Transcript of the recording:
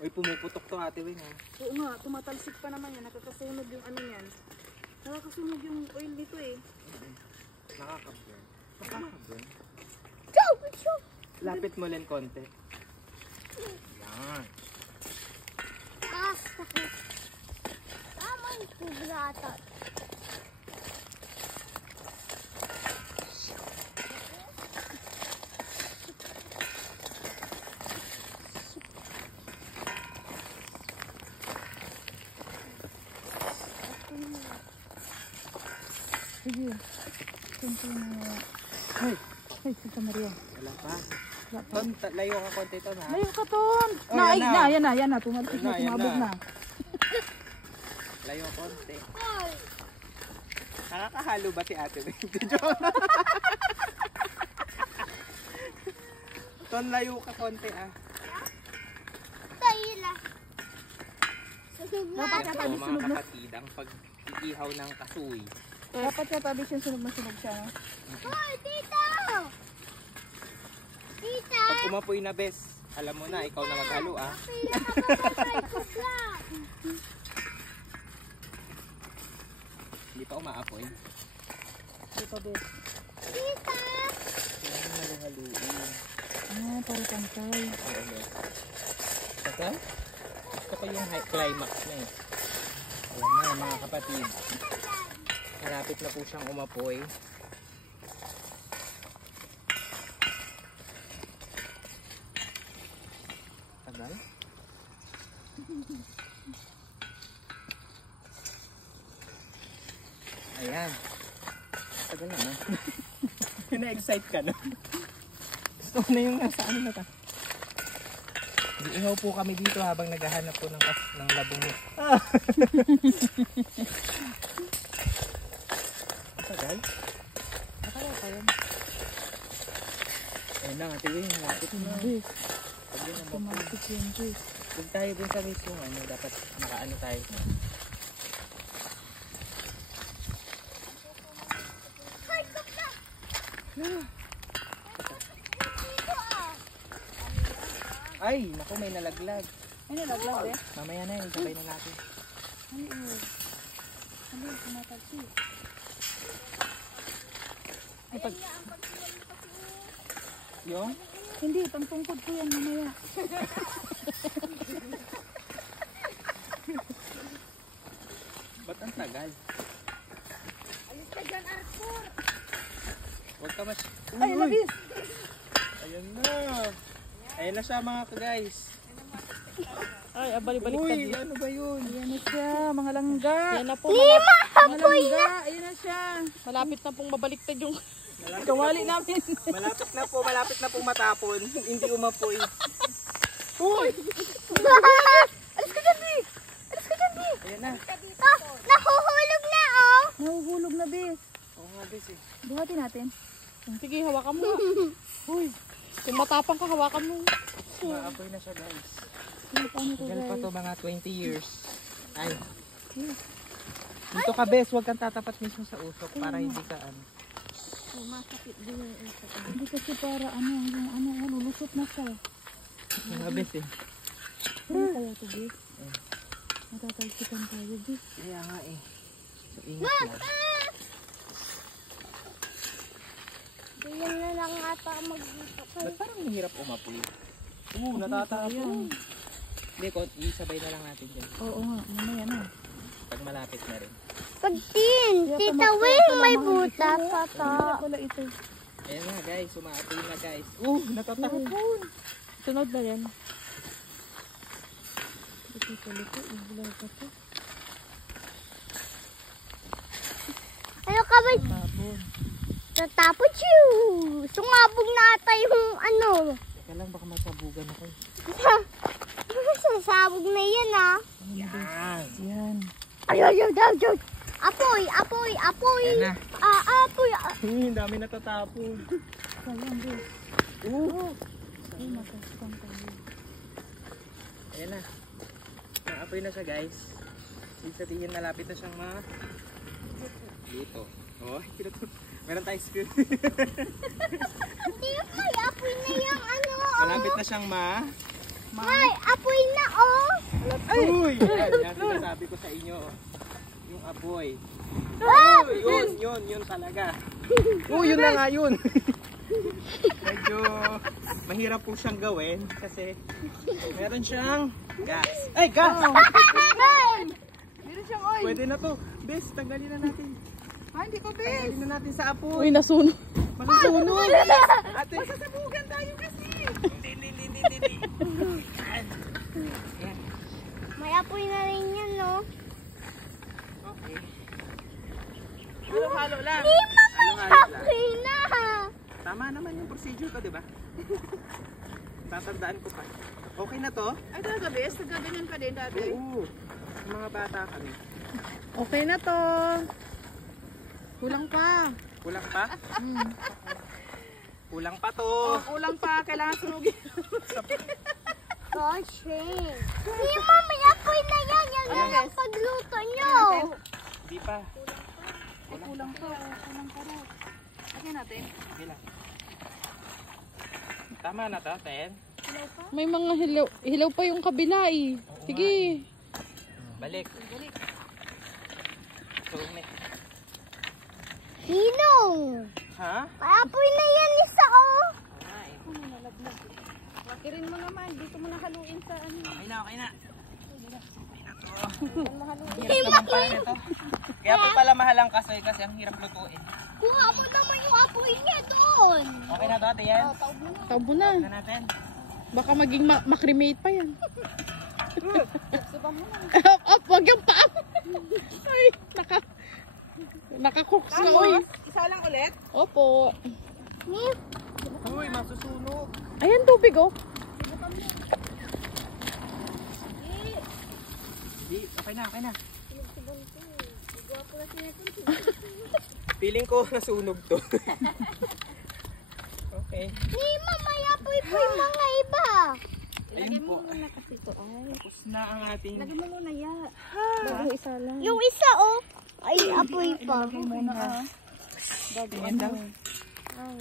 Uy, pumuputok to Ate Wing ha. Oo nga, tumatalsik pa naman yan. Nakakasunog yung ano yan. Nakakasunog yung oil nito eh. Nakaka-burn. Nakaka-burn. Go! Lapit mo lang konti. Yan. Sakit. Tama yung kubrata. Sige. Continue. Ay! Ay, Santa Maria. Wala pa. Ton, layo ka konti to ha. Layo ka, Ton. Oh, yan na. Yan na. Tumalsik na, sumabog na. Layo konti. Ay! Nakakahalo ba si Ate Wing? Ton, layo ka konti ah. Tayo lang. Sunog na. Dapat Ito yata mga sunog na. kapatid, ang pag-iihaw ng kasuy. Dapat yata yung sunog na sunog siya. Hoy, tita! Tita! Pag umapoy na bes, alam mo na, ikaw na maghalo ah. Pinakapapatay ko siya. Hindi pa umaapoy. Dito, Bes. Tita! Yan, halo-haluin. Para pantay. Oo, bes. Saka, ito pa yung high climax na eh. Ayan na mga kapatid. Malapit na po siyang umapoy. Tagal? Ayan. Tagal na no? Kina-excite ka no? Gusto mo na yung nasa ano na ta? Iihaw po kami dito habang naghahanap po ng labong mo. Tagal? Akala pa yan. Ayun na, Ate Wing, lapit na. Bes. Pag yun naman po, Tumalsik yan, Bes. kung tayo dun sa mismo, ano, dapat nakaano tayo. Hoy, tukla! Dito ah! Ay, naku, may nalaglag. Ay, nalaglag eh. Mamaya na yun, sabay na natin. Ay, ano, tumatalsik. Ay, pag... Yung? Hindi, pangtungkod ko yan mamaya. Ba't ang tagal? Alis ka dyan, Arthur! Huwag ka mas... Ay, labis! Ayan na. Ayan na siya mga ka-guys. Ay, balik-balik ka Uy, ano ba yun? Ayan na siya, mga langga. Yan na po, Lima! Mga langga, ayan na siya. malapit na pong mabaliktad yung Kawali namin. Malapit na po matapon. Hindi umapoy. Uy! Alis ka dyan, Bi! Alis ka dyan, Bi! Ayan na. Oh, nahuhulog na oh! Nahuhulog na, Bi. Oo nga, bes eh. Buhatin natin. sige, hawakan mo. Uy, kung matapang ka, hawakan mo. Maapoy na siya guys. Ay, paano ko, Tagal pa guys? to, mga 20 years. Ay. Dito ka bes, huwag kang tatapat mismo sa usok para hindi ka ano. Masakit din yung isa. Hindi kasi para ano, lulusot na siya. Mga bes eh. Ano kaya ito, Bi? Matatalsikan tayo, Bi. Kaya nga eh. So ingat lang. Ganyan na lang ata mag-dito kayo. Ba't parang mahirap umapoy? Oo, natatapon. Hindi, isabay na lang natin dyan. Oo nga, mamaya na. Pag malapit na rin. Pagtin, Tita Wing, may butas sa Wala top. pala ito. Ayan na guys, umaapoy na guys. Natatapon. Sunod na yan. Ito pala ito, wala pa ito. Ano ka ba? Tapon. Natapos yun. Sumabog na ata yung ano. Teka lang, baka masabugan ako. Sasabog na yan ah. Yan. Yan. Ay. Apoy. Ayan na. Apoy. Ang dami natatapon. Sayang, Bi. Ay, mataskan tayo. Ayan na. Maapoy na siya guys. Ibig sabihin malapit na siyang luto. Oh, meron tayong skill. Hindi may apoy na yung ano. Malapit na siyang Ay, apoy na oh. Uy! Yan sinasabi ko sa inyo. Yung apoy. Ah! Yun talaga. Yun na nga yun. Medyo mahirap po siyang gawin kasi meron siyang gas. Ay, gas! Meron siyang oil. Pwede na to. Bes, tanggalin na natin. Hindi ko bes. Tanggalin na natin sa apoy. Uy, nasunog. Masusunog. Ate, Masasabugan tayo kasi. hindi. May apoy na rin yan, no? Okay. Halo-halo lang. Halo-halo lang. Apoy na. Tama naman yung procedure ko, di ba? Tatandaan ko pa. Okay na to? Ay talaga bes, naggaganyan ka din dati. Oo. Mga bata kami. Okay na to. Kulang pa. Kulang pa? Kulang pa to. Kulang pa, kailangan sunugin. Gosh, hindi mo, may apoy na yan. Yan Ayan, lang ang guys. pagluto nyo. Di pa. Kulang pa raw. Lagyan natin. Sige lang. Tama na to, Ten. May mga hilaw pa yung kabila eh. Sige. Balik. Sumi. Hinong. Ha? May apoy na yan isa, oh. Ay. Wakirin mo naman, dito mo nahaluin sa ano. Okay na, okay na. Hindi mo. Kaya po pala mahal ang kasoy kasi ang hirap lutuin. Kuha mo naman yung apoy niya doon. Okay na to, Ate Yan? Tabo na. Na natin. Baka maging makremate pa yan. Up, wag yung paa. Ay, naka-cooks na, uy. Isa lang ulit. Opo. Uy, masusunog. Ayan, tubig, oh. Di, okay na, okay na. Feeling ko nasunog to. Okay. Nima, may apoy pa yung mga iba. Ayun po. Muna kasi ito ay. Tapos na ang ating... Lagyan mo muna ya. Bago isa lang. Yung isa, oh. Ay, apoy pa. Ayan daw. Ah,